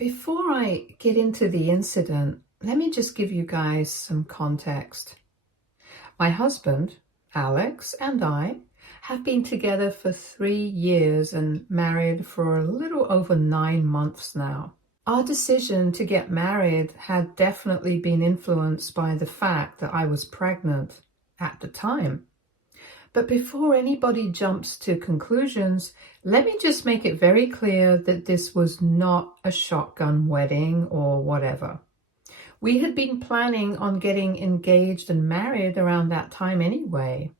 Before I get into the incident, let me just give you guys some context. My husband, Alex, and I have been together for 3 years and married for a little over 9 months now. Our decision to get married had definitely been influenced by the fact that I was pregnant at the time. But before anybody jumps to conclusions, let me just make it very clear that this was not a shotgun wedding or whatever. We had been planning on getting engaged and married around that time anyway.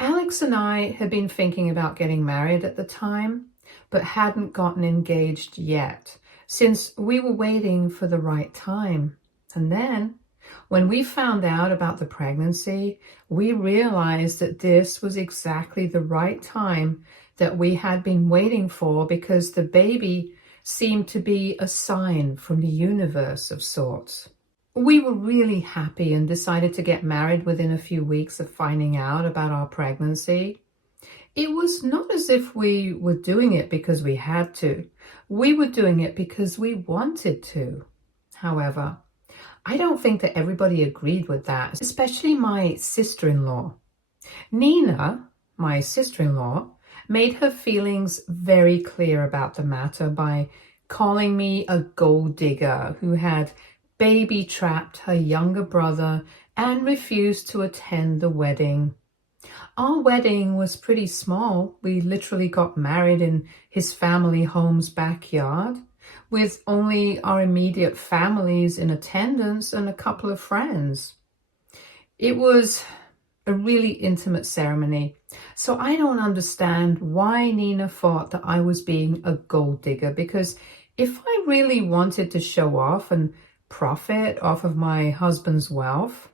Alex and I had been thinking about getting married at the time, but hadn't gotten engaged yet, since we were waiting for the right time. And then, when we found out about the pregnancy, we realized that this was exactly the right time that we had been waiting for, because the baby seemed to be a sign from the universe of sorts. We were really happy and decided to get married within a few weeks of finding out about our pregnancy. It was not as if we were doing it because we had to. We were doing it because we wanted to. However, I don't think that everybody agreed with that, especially my sister-in-law. Nina, my sister-in-law, made her feelings very clear about the matter by calling me a gold digger who had baby trapped her younger brother and refused to attend the wedding. Our wedding was pretty small. We literally got married in his family home's backyard, with only our immediate families in attendance and a couple of friends. It was a really intimate ceremony, so I don't understand why Nina thought that I was being a gold digger, because if I really wanted to show off and profit off of my husband's wealth,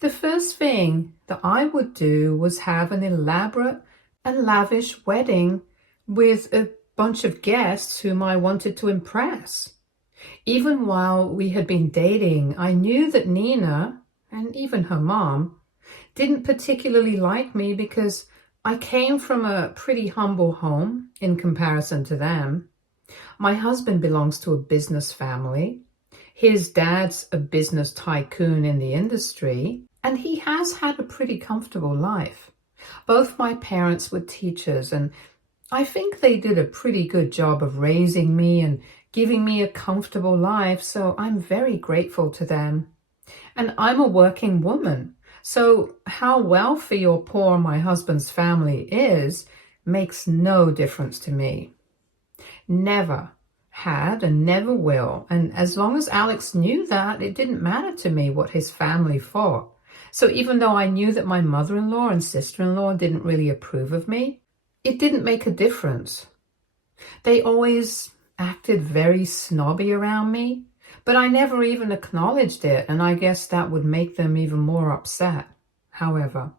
the first thing that I would do was have an elaborate and lavish wedding with a bunch of guests whom I wanted to impress. Even while we had been dating, I knew that Nina, and even her mom, didn't particularly like me because I came from a pretty humble home in comparison to them. My husband belongs to a business family. His dad's a business tycoon in the industry, and he has had a pretty comfortable life. Both my parents were teachers, and I think they did a pretty good job of raising me and giving me a comfortable life, so I'm very grateful to them. And I'm a working woman, so how wealthy or poor my husband's family is makes no difference to me. Never had and never will, and as long as Alex knew that, it didn't matter to me what his family thought. So even though I knew that my mother-in-law and sister-in-law didn't really approve of me, it didn't make a difference. They always acted very snobby around me, but I never even acknowledged it, and I guess that would make them even more upset. However,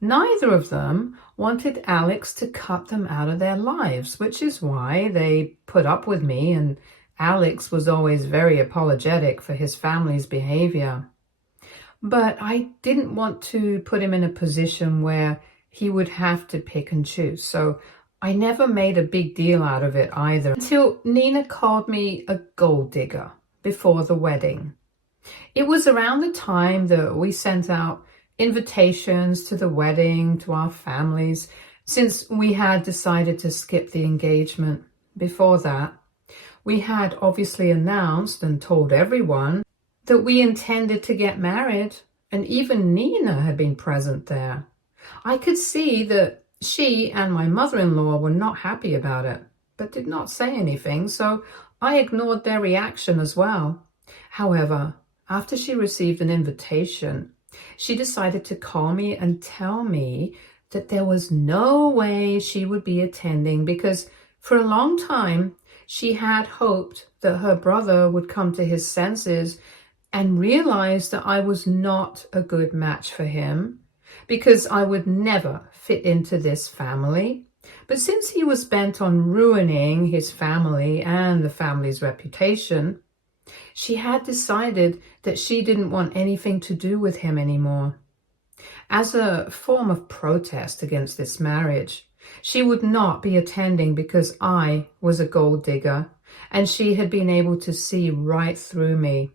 neither of them wanted Alex to cut them out of their lives, which is why they put up with me, and Alex was always very apologetic for his family's behavior. But I didn't want to put him in a position where he would have to pick and choose, so I never made a big deal out of it either, until Nina called me a gold digger before the wedding. It was around the time that we sent out invitations to the wedding to our families, since we had decided to skip the engagement. Before that, we had obviously announced and told everyone that we intended to get married, and even Nina had been present there. I could see that she and my mother-in-law were not happy about it, but did not say anything, so I ignored their reaction as well. However, after she received an invitation, she decided to call me and tell me that there was no way she would be attending, because for a long time she had hoped that her brother would come to his senses and realize that I was not a good match for him, because I would never fit into this family. But since he was bent on ruining his family and the family's reputation, she had decided that she didn't want anything to do with him anymore. As a form of protest against this marriage, she would not be attending because I was a gold digger, and she had been able to see right through me.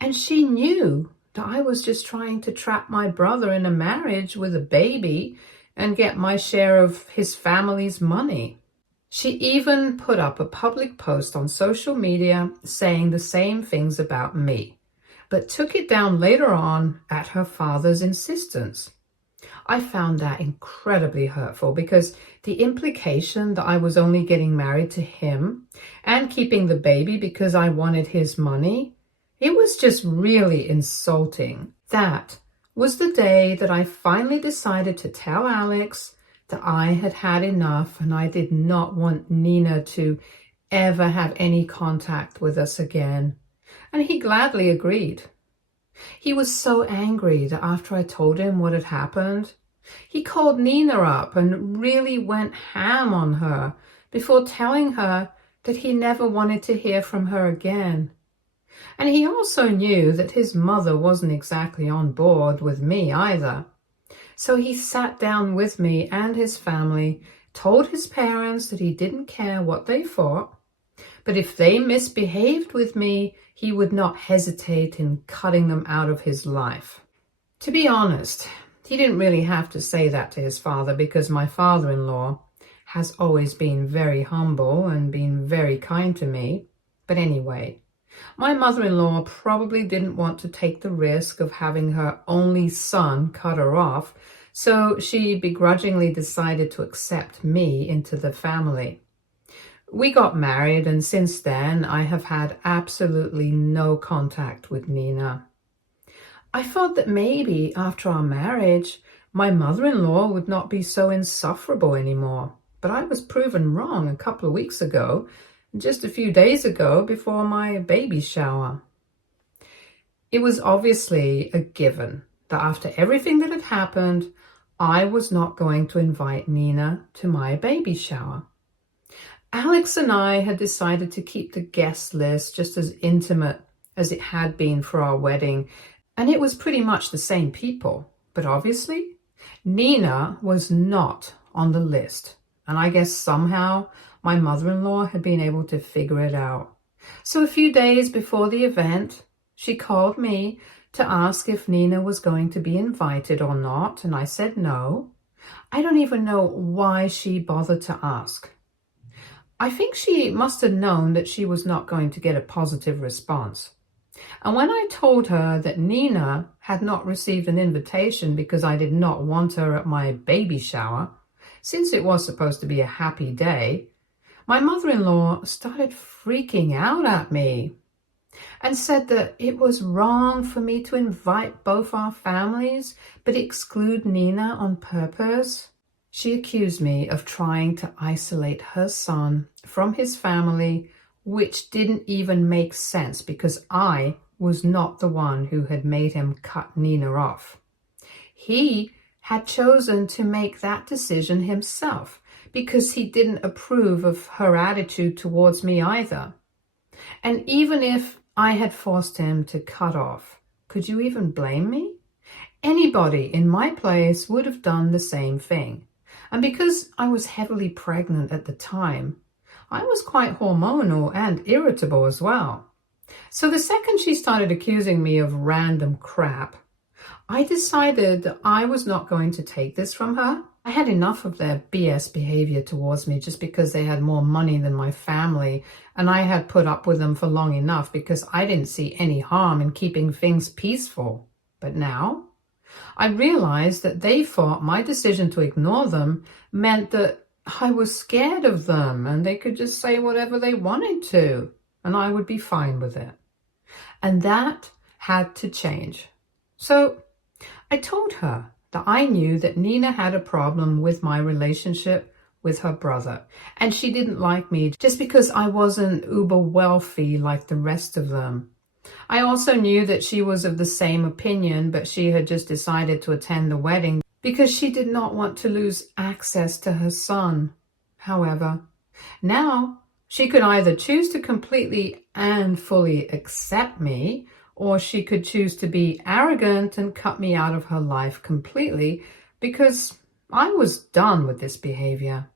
And she knew that I was just trying to trap my brother in a marriage with a baby and get my share of his family's money. She even put up a public post on social media saying the same things about me, but took it down later on at her father's insistence. I found that incredibly hurtful because the implication that I was only getting married to him and keeping the baby because I wanted his money, it was just really insulting. That was the day that I finally decided to tell Alex that I had had enough and I did not want Nina to ever have any contact with us again. And he gladly agreed. He was so angry that after I told him what had happened, he called Nina up and really went ham on her before telling her that he never wanted to hear from her again. And he also knew that his mother wasn't exactly on board with me either. So he sat down with me and his family, told his parents that he didn't care what they thought, but if they misbehaved with me, he would not hesitate in cutting them out of his life. To be honest, he didn't really have to say that to his father because my father-in-law has always been very humble and been very kind to me. But anyway, my mother-in-law probably didn't want to take the risk of having her only son cut her off, so she begrudgingly decided to accept me into the family. We got married, and since then I have had absolutely no contact with Nina. I thought that maybe after our marriage, my mother-in-law would not be so insufferable anymore, but I was proven wrong a couple of weeks ago, just a few days ago before my baby shower. It was obviously a given that after everything that had happened, I was not going to invite Nina to my baby shower. Alex and I had decided to keep the guest list just as intimate as it had been for our wedding, and it was pretty much the same people. But obviously, Nina was not on the list, and I guess somehow my mother-in-law had been able to figure it out. So a few days before the event, she called me to ask if Nina was going to be invited or not, and I said no. I don't even know why she bothered to ask. I think she must have known that she was not going to get a positive response. And when I told her that Nina had not received an invitation because I did not want her at my baby shower, since it was supposed to be a happy day, my mother-in-law started freaking out at me and said that it was wrong for me to invite both our families but exclude Nina on purpose. She accused me of trying to isolate her son from his family, which didn't even make sense because I was not the one who had made him cut Nina off. He had chosen to make that decision himself because he didn't approve of her attitude towards me either. And even if I had forced him to cut off, could you even blame me? Anybody in my place would have done the same thing. And because I was heavily pregnant at the time, I was quite hormonal and irritable as well. So the second she started accusing me of random crap, I decided that I was not going to take this from her. I had enough of their BS behavior towards me just because they had more money than my family, and I had put up with them for long enough because I didn't see any harm in keeping things peaceful. But now I realized that they thought my decision to ignore them meant that I was scared of them and they could just say whatever they wanted to, and I would be fine with it. And that had to change. So I told her that I knew that Nina had a problem with my relationship with her brother, and she didn't like me just because I wasn't uber wealthy like the rest of them. I also knew that she was of the same opinion, but she had just decided to attend the wedding because she did not want to lose access to her son. However, now she could either choose to completely and fully accept me, or she could choose to be arrogant and cut me out of her life completely because I was done with this behavior.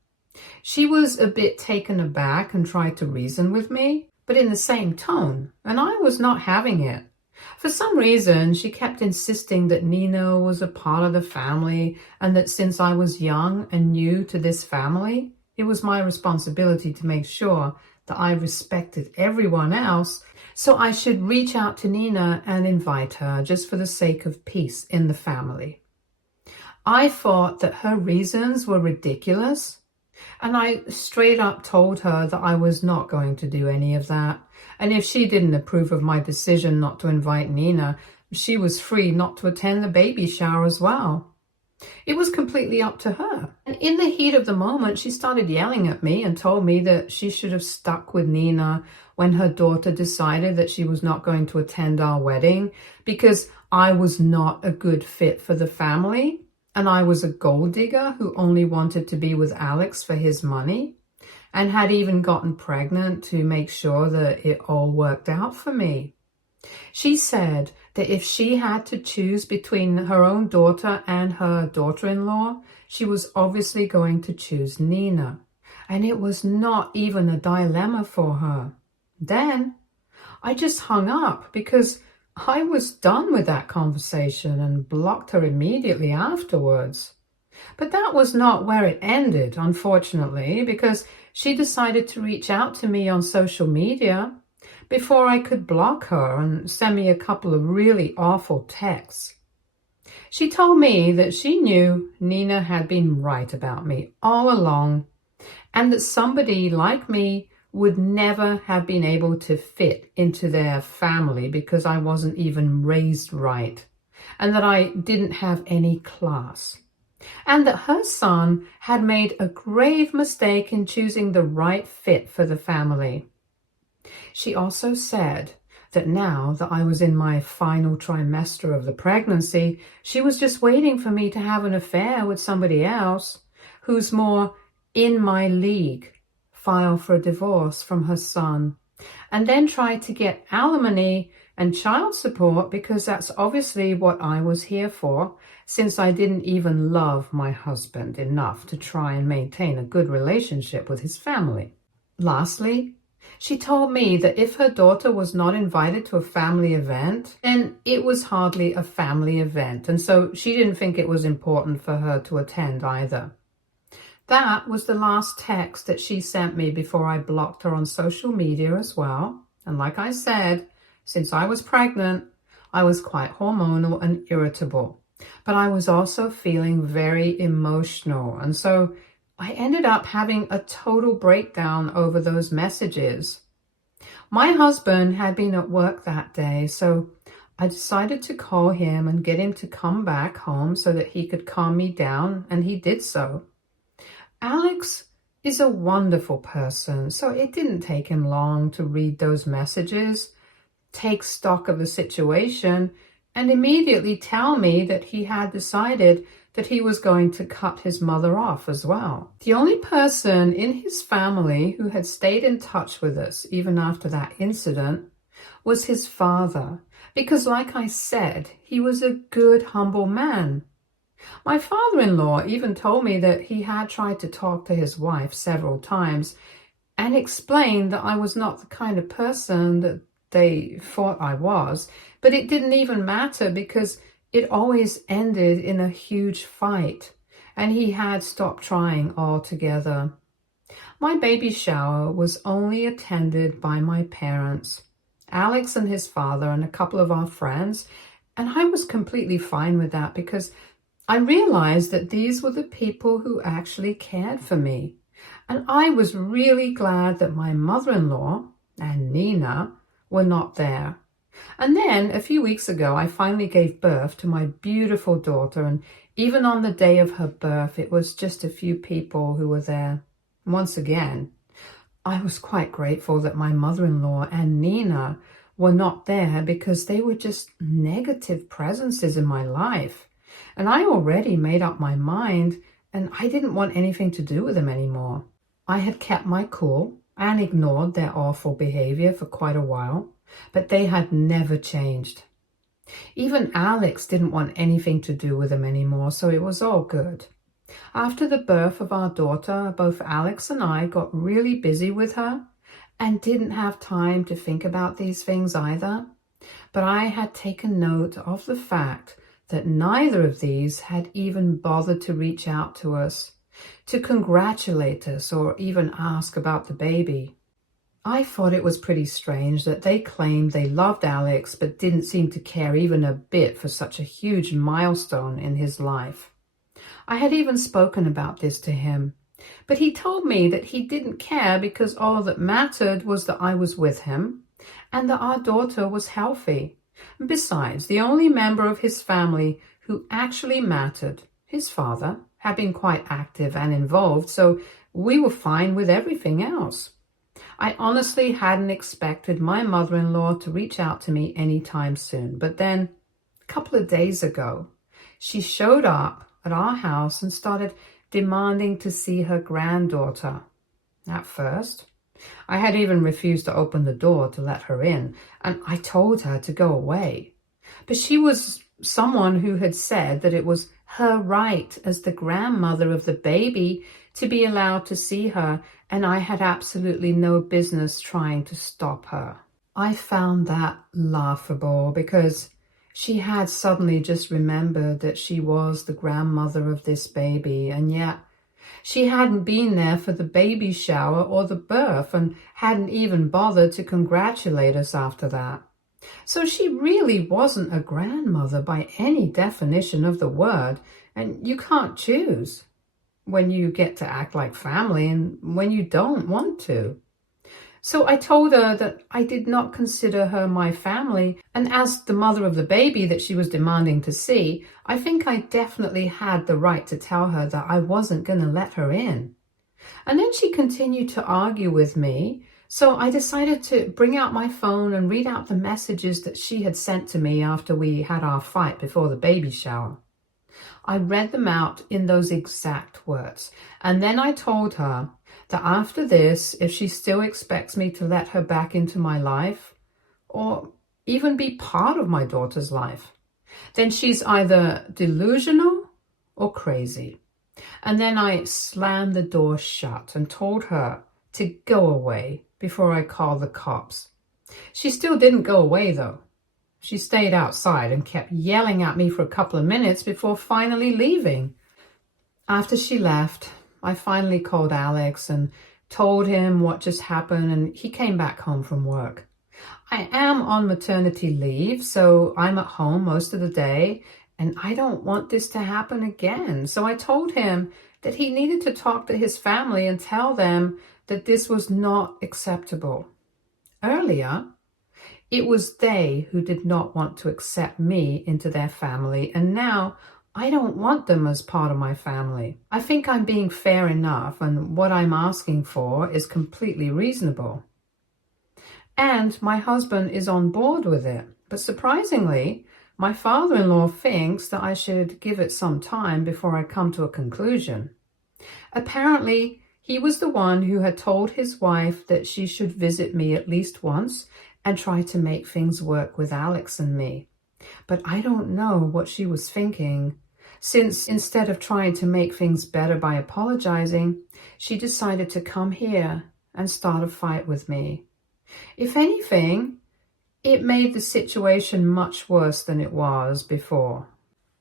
She was a bit taken aback and tried to reason with me, but in the same tone, and I was not having it. For some reason, she kept insisting that Nina was a part of the family and that since I was young and new to this family, it was my responsibility to make sure that I respected everyone else, so I should reach out to Nina and invite her just for the sake of peace in the family. I thought that her reasons were ridiculous, and I straight up told her that I was not going to do any of that. And if she didn't approve of my decision not to invite Nina, she was free not to attend the baby shower as well. It was completely up to her. And in the heat of the moment, she started yelling at me and told me that she should have stuck with Nina when her daughter decided that she was not going to attend our wedding because I was not a good fit for the family. And I was a gold digger who only wanted to be with Alex for his money and had even gotten pregnant to make sure that it all worked out for me. She said that if she had to choose between her own daughter and her daughter-in-law, she was obviously going to choose Nina. And it was not even a dilemma for her. Then I just hung up because I was done with that conversation and blocked her immediately afterwards. But that was not where it ended, unfortunately, because she decided to reach out to me on social media before I could block her and send me a couple of really awful texts. She told me that she knew Nina had been right about me all along and that somebody like me would never have been able to fit into their family because I wasn't even raised right, and that I didn't have any class, and that her son had made a grave mistake in choosing the right fit for the family. She also said that now that I was in my final trimester of the pregnancy, she was just waiting for me to have an affair with somebody else who's more in my league, file for a divorce from her son, and then try to get alimony and child support because that's obviously what I was here for, since I didn't even love my husband enough to try and maintain a good relationship with his family. Lastly, she told me that if her daughter was not invited to a family event, then it was hardly a family event, and so she didn't think it was important for her to attend either. That was the last text that she sent me before I blocked her on social media as well. And like I said, since I was pregnant, I was quite hormonal and irritable. But I was also feeling very emotional. And so I ended up having a total breakdown over those messages. My husband had been at work that day, so I decided to call him and get him to come back home so that he could calm me down, and he did so. Alex is a wonderful person, so it didn't take him long to read those messages, take stock of the situation, and immediately tell me that he had decided that he was going to cut his mother off as well. The only person in his family who had stayed in touch with us even after that incident was his father, because like I said, he was a good, humble man. My father-in-law even told me that he had tried to talk to his wife several times and explained that I was not the kind of person that they thought I was, but it didn't even matter because it always ended in a huge fight, and he had stopped trying altogether. My baby shower was only attended by my parents, Alex and his father, and a couple of our friends, and I was completely fine with that because I realized that these were the people who actually cared for me. And I was really glad that my mother-in-law and Nina were not there. And then a few weeks ago, I finally gave birth to my beautiful daughter. And even on the day of her birth, it was just a few people who were there. Once again, I was quite grateful that my mother-in-law and Nina were not there because they were just negative presences in my life. And I already made up my mind, and I didn't want anything to do with them anymore. I had kept my cool and ignored their awful behavior for quite a while, but they had never changed. Even Alex didn't want anything to do with them anymore, so it was all good. After the birth of our daughter, both Alex and I got really busy with her and didn't have time to think about these things either. But I had taken note of the fact that neither of these had even bothered to reach out to us, to congratulate us or even ask about the baby. I thought it was pretty strange that they claimed they loved Alex but didn't seem to care even a bit for such a huge milestone in his life. I had even spoken about this to him, but he told me that he didn't care because all that mattered was that I was with him and that our daughter was healthy. Besides, the only member of his family who actually mattered, his father, had been quite active and involved, so we were fine with everything else. I honestly hadn't expected my mother-in-law to reach out to me anytime soon, but then a couple of days ago, she showed up at our house and started demanding to see her granddaughter. At first, I had even refused to open the door to let her in, and I told her to go away. But she was someone who had said that it was her right as the grandmother of the baby to be allowed to see her, and I had absolutely no business trying to stop her. I found that laughable because she had suddenly just remembered that she was the grandmother of this baby, and yet she hadn't been there for the baby shower or the birth and hadn't even bothered to congratulate us after that. So she really wasn't a grandmother by any definition of the word, and you can't choose when you get to act like family and when you don't want to. So I told her that I did not consider her my family, and as the mother of the baby that she was demanding to see, I think I definitely had the right to tell her that I wasn't going to let her in. And then she continued to argue with me, so I decided to bring out my phone and read out the messages that she had sent to me after we had our fight before the baby shower. I read them out in those exact words, and then I told her that after this, if she still expects me to let her back into my life, or even be part of my daughter's life, then she's either delusional or crazy. And then I slammed the door shut and told her to go away before I called the cops. She still didn't go away though. She stayed outside and kept yelling at me for a couple of minutes before finally leaving. After she left, I finally called Alex and told him what just happened, and he came back home from work. I am on maternity leave, so I'm at home most of the day, and I don't want this to happen again. So I told him that he needed to talk to his family and tell them that this was not acceptable. Earlier, it was they who did not want to accept me into their family, and now I don't want them as part of my family. I think I'm being fair enough, and what I'm asking for is completely reasonable. And my husband is on board with it. But surprisingly, my father-in-law thinks that I should give it some time before I come to a conclusion. Apparently, he was the one who had told his wife that she should visit me at least once and try to make things work with Alex and me. But I don't know what she was thinking, since instead of trying to make things better by apologizing, she decided to come here and start a fight with me. If anything, it made the situation much worse than it was before.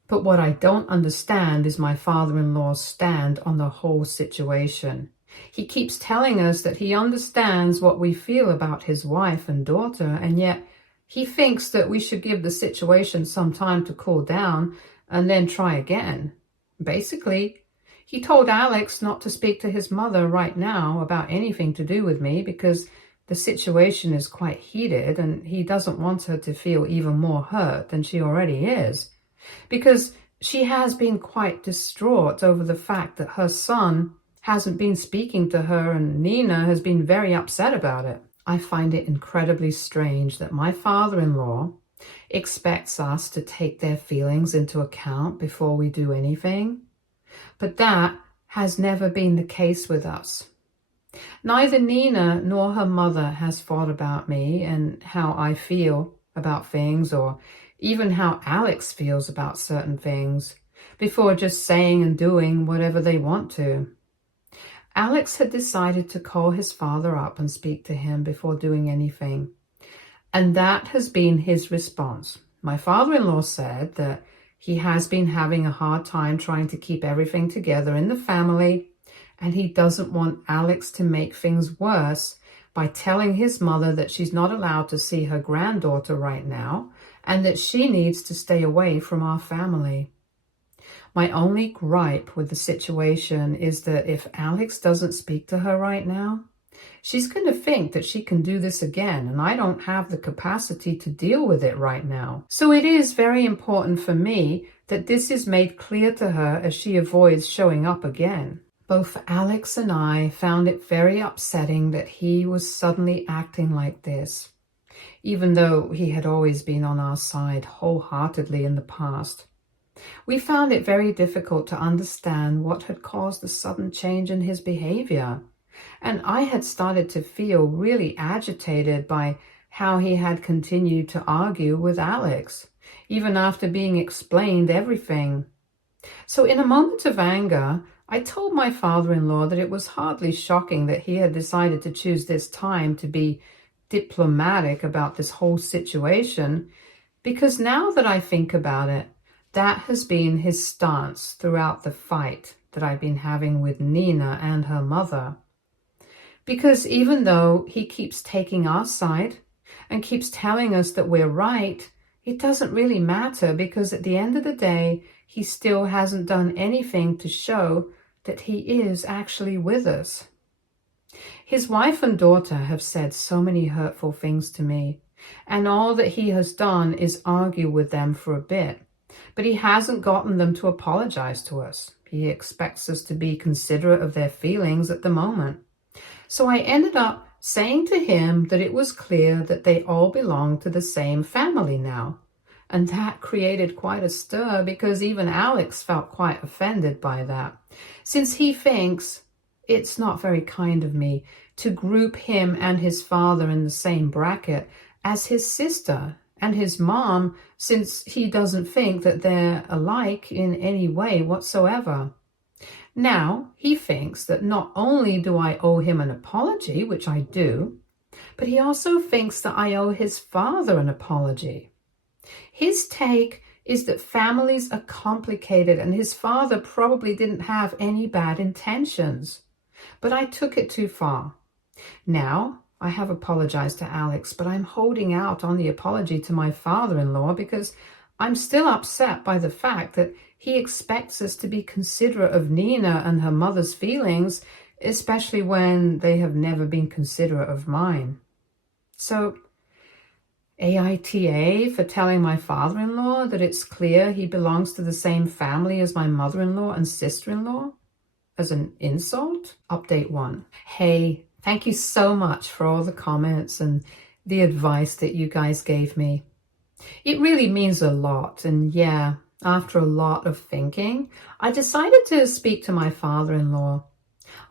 But what I don't understand is my father-in-law's stand on the whole situation. He keeps telling us that he understands what we feel about his wife and daughter, and yet he thinks that we should give the situation some time to cool down and then try again. Basically, he told Alex not to speak to his mother right now about anything to do with me because the situation is quite heated and he doesn't want her to feel even more hurt than she already is, because she has been quite distraught over the fact that her son hasn't been speaking to her, and Nina has been very upset about it. I find it incredibly strange that my father-in-law expects us to take their feelings into account before we do anything, but that has never been the case with us. Neither Nina nor her mother has thought about me and how I feel about things, or even how Alex feels about certain things. before just saying and doing whatever they want to. Alex had decided to call his father up and speak to him before doing anything. And that has been his response. My father-in-law said that he has been having a hard time trying to keep everything together in the family, and he doesn't want Alex to make things worse by telling his mother that she's not allowed to see her granddaughter right now and that she needs to stay away from our family. My only gripe with the situation is that if Alex doesn't speak to her right now, she's going to think that she can do this again, and I don't have the capacity to deal with it right now. So it is very important for me that this is made clear to her as she avoids showing up again. Both Alex and I found it very upsetting that he was suddenly acting like this, even though he had always been on our side wholeheartedly in the past. We found it very difficult to understand what had caused the sudden change in his behavior. And I had started to feel really agitated by how he had continued to argue with Alex, even after being explained everything. So in a moment of anger, I told my father-in-law that it was hardly shocking that he had decided to choose this time to be diplomatic about this whole situation, because now that I think about it, that has been his stance throughout the fight that I've been having with Nina and her mother. Because even though he keeps taking our side and keeps telling us that we're right, it doesn't really matter, because at the end of the day, he still hasn't done anything to show that he is actually with us. His wife and daughter have said so many hurtful things to me, and all that he has done is argue with them for a bit. But he hasn't gotten them to apologize to us. He expects us to be considerate of their feelings at the moment. So I ended up saying to him that it was clear that they all belong to the same family now. And that created quite a stir, because even Alex felt quite offended by that, since he thinks it's not very kind of me to group him and his father in the same bracket as his sister and his mom, since he doesn't think that they're alike in any way whatsoever. Now, he thinks that not only do I owe him an apology, which I do, but he also thinks that I owe his father an apology. His take is that families are complicated and his father probably didn't have any bad intentions. But I took it too far. Now, I have apologized to Alex, but I'm holding out on the apology to my father-in-law because I'm still upset by the fact that he expects us to be considerate of Nina and her mother's feelings, especially when they have never been considerate of mine. So, AITA for telling my father-in-law that it's clear he belongs to the same family as my mother-in-law and sister-in-law as an insult? Update 1. Hey, thank you so much for all the comments and the advice that you guys gave me. It really means a lot, and yeah, after a lot of thinking, I decided to speak to my father-in-law.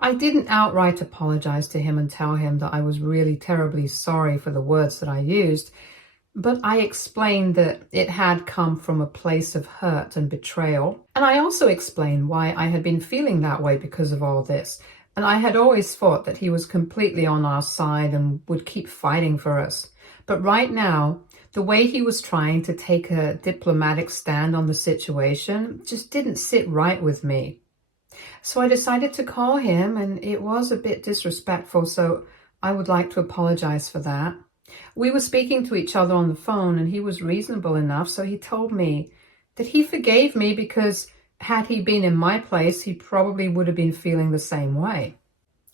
I didn't outright apologize to him and tell him that I was really terribly sorry for the words that I used, but I explained that it had come from a place of hurt and betrayal, and I also explained why I had been feeling that way because of all this. And I had always thought that he was completely on our side and would keep fighting for us. But right now, the way he was trying to take a diplomatic stand on the situation just didn't sit right with me. So I decided to call him, and it was a bit disrespectful, so I would like to apologize for that. We were speaking to each other on the phone, and he was reasonable enough, so he told me that he forgave me because had he been in my place, he probably would have been feeling the same way.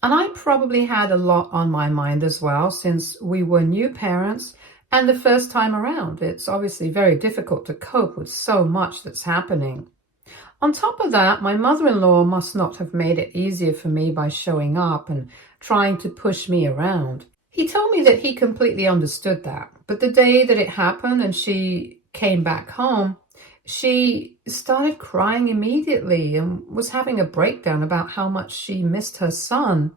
And I probably had a lot on my mind as well, since we were new parents and the first time around. It's obviously very difficult to cope with so much that's happening. On top of that, my mother-in-law must not have made it easier for me by showing up and trying to push me around. He told me that he completely understood that, but the day that it happened and she came back home, she started crying immediately and was having a breakdown about how much she missed her son.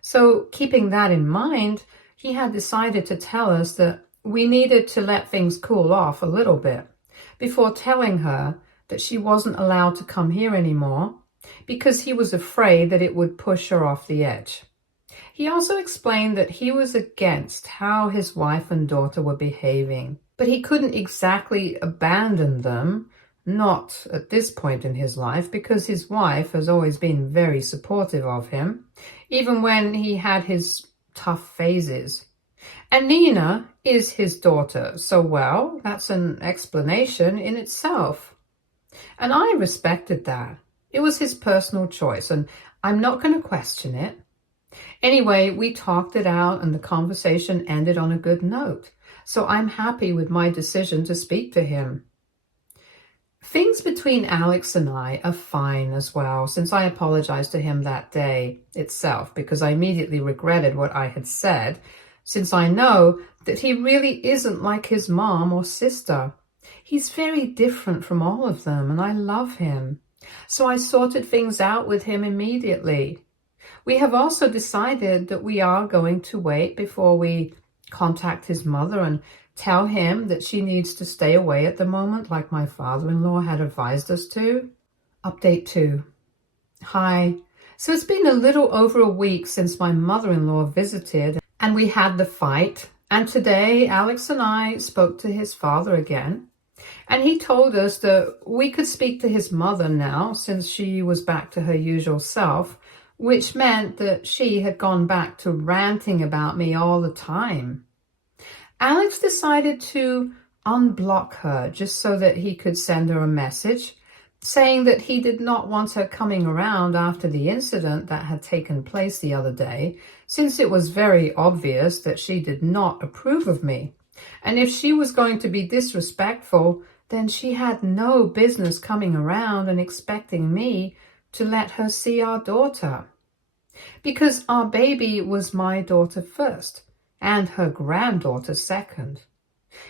So keeping that in mind, he had decided to tell us that we needed to let things cool off a little bit before telling her that she wasn't allowed to come here anymore because he was afraid that it would push her off the edge. He also explained that he was against how his wife and daughter were behaving, but he couldn't exactly abandon them, not at this point in his life, because his wife has always been very supportive of him, even when he had his tough phases. And Nina is his daughter, so well, that's an explanation in itself. And I respected that. It was his personal choice, and I'm not going to question it. Anyway, we talked it out and the conversation ended on a good note, so I'm happy with my decision to speak to him. Things between Alex and I are fine as well, since I apologized to him that day itself because I immediately regretted what I had said, since I know that he really isn't like his mom or sister. He's very different from all of them, and I love him. So I sorted things out with him immediately. We have also decided that we are going to wait before we contact his mother and tell him that she needs to stay away at the moment, like my father-in-law had advised us to. Update 2. Hi. So it's been a little over a week since my mother-in-law visited and we had the fight. And today Alex and I spoke to his father again. And he told us that we could speak to his mother now since she was back to her usual self, which meant that she had gone back to ranting about me all the time. Alex decided to unblock her just so that he could send her a message saying that he did not want her coming around after the incident that had taken place the other day, since it was very obvious that she did not approve of me. And if she was going to be disrespectful, then she had no business coming around and expecting me to let her see our daughter. Because our baby was my daughter first, and her granddaughter second.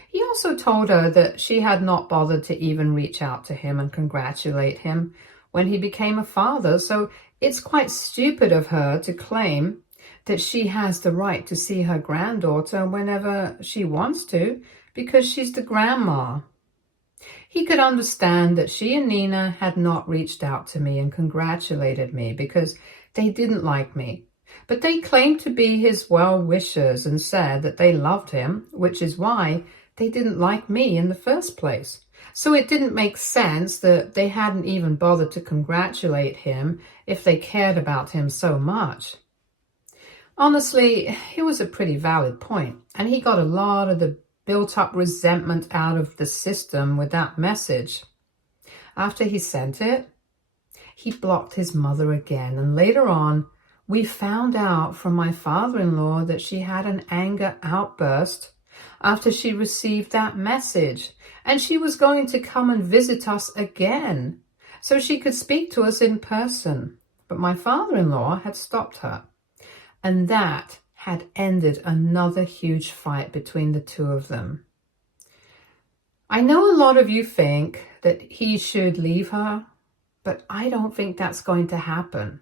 He also told her that she had not bothered to even reach out to him and congratulate him when he became a father, so it's quite stupid of her to claim that she has the right to see her granddaughter whenever she wants to, because she's the grandma. He could understand that she and Nina had not reached out to me and congratulated me because they didn't like me. But they claimed to be his well-wishers and said that they loved him, which is why they didn't like me in the first place. So it didn't make sense that they hadn't even bothered to congratulate him if they cared about him so much. Honestly, it was a pretty valid point, and he got a lot of the built-up resentment out of the system with that message. After he sent it, he blocked his mother again, and later on, we found out from my father-in-law that she had an anger outburst after she received that message, and she was going to come and visit us again so she could speak to us in person. But my father-in-law had stopped her, and that had ended another huge fight between the two of them. I know a lot of you think that he should leave her, but I don't think that's going to happen.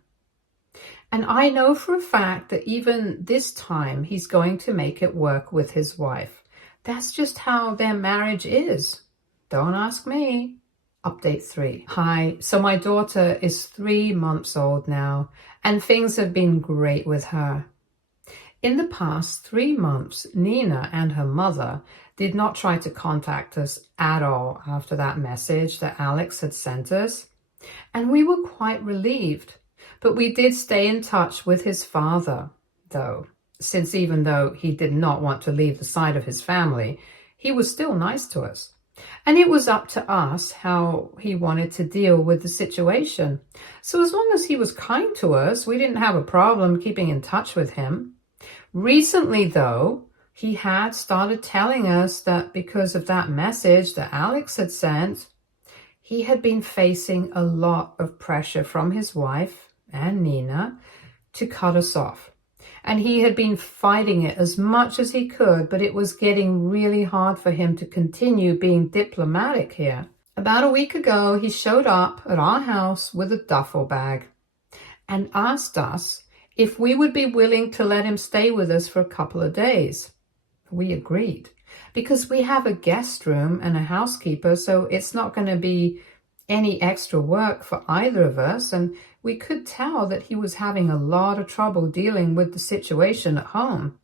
And I know for a fact that even this time he's going to make it work with his wife. That's just how their marriage is. Don't ask me. Update 3. Hi, so my daughter is 3 months old now, and things have been great with her. In the past 3 months, Nina and her mother did not try to contact us at all after that message that Alex had sent us, and we were quite relieved. But we did stay in touch with his father, though, since even though he did not want to leave the side of his family, he was still nice to us. And it was up to us how he wanted to deal with the situation. So as long as he was kind to us, we didn't have a problem keeping in touch with him. Recently, though, he had started telling us that because of that message that Alex had sent, he had been facing a lot of pressure from his wife and Nina to cut us off. And he had been fighting it as much as he could, but it was getting really hard for him to continue being diplomatic here. About a week ago, he showed up at our house with a duffel bag and asked us if we would be willing to let him stay with us for a couple of days. We agreed, because we have a guest room and a housekeeper, so it's not going to be any extra work for either of us, and we could tell that he was having a lot of trouble dealing with the situation at home.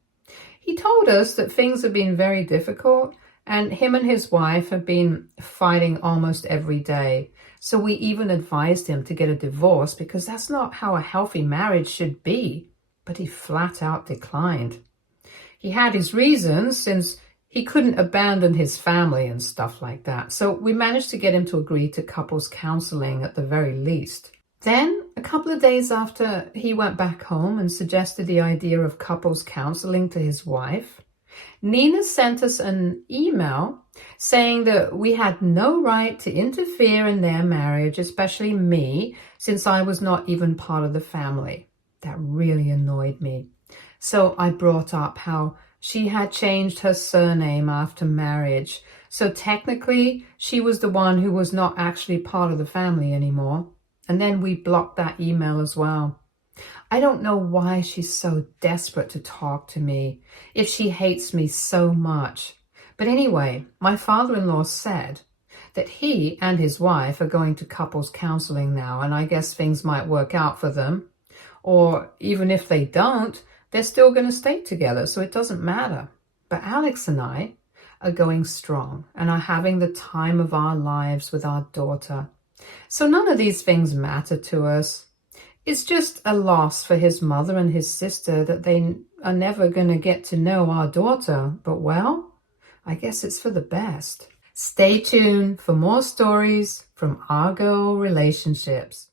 He told us that things have been very difficult, and him and his wife have been fighting almost every day. So we even advised him to get a divorce because that's not how a healthy marriage should be. But he flat out declined. He had his reasons, since he couldn't abandon his family and stuff like that. So we managed to get him to agree to couples counseling at the very least. Then, a couple of days after he went back home and suggested the idea of couples counseling to his wife, Nina sent us an email saying that we had no right to interfere in their marriage, especially me, since I was not even part of the family. That really annoyed me. So I brought up how she had changed her surname after marriage. So technically, she was the one who was not actually part of the family anymore. And then we blocked that email as well. I don't know why she's so desperate to talk to me if she hates me so much. But anyway, my father-in-law said that he and his wife are going to couples counseling now, and I guess things might work out for them. Or even if they don't, they're still going to stay together, so it doesn't matter. But Alex and I are going strong and are having the time of our lives with our daughter. So none of these things matter to us. It's just a loss for his mother and his sister that they are never going to get to know our daughter. But well, I guess it's for the best. Stay tuned for more stories from Our Girl Relationships.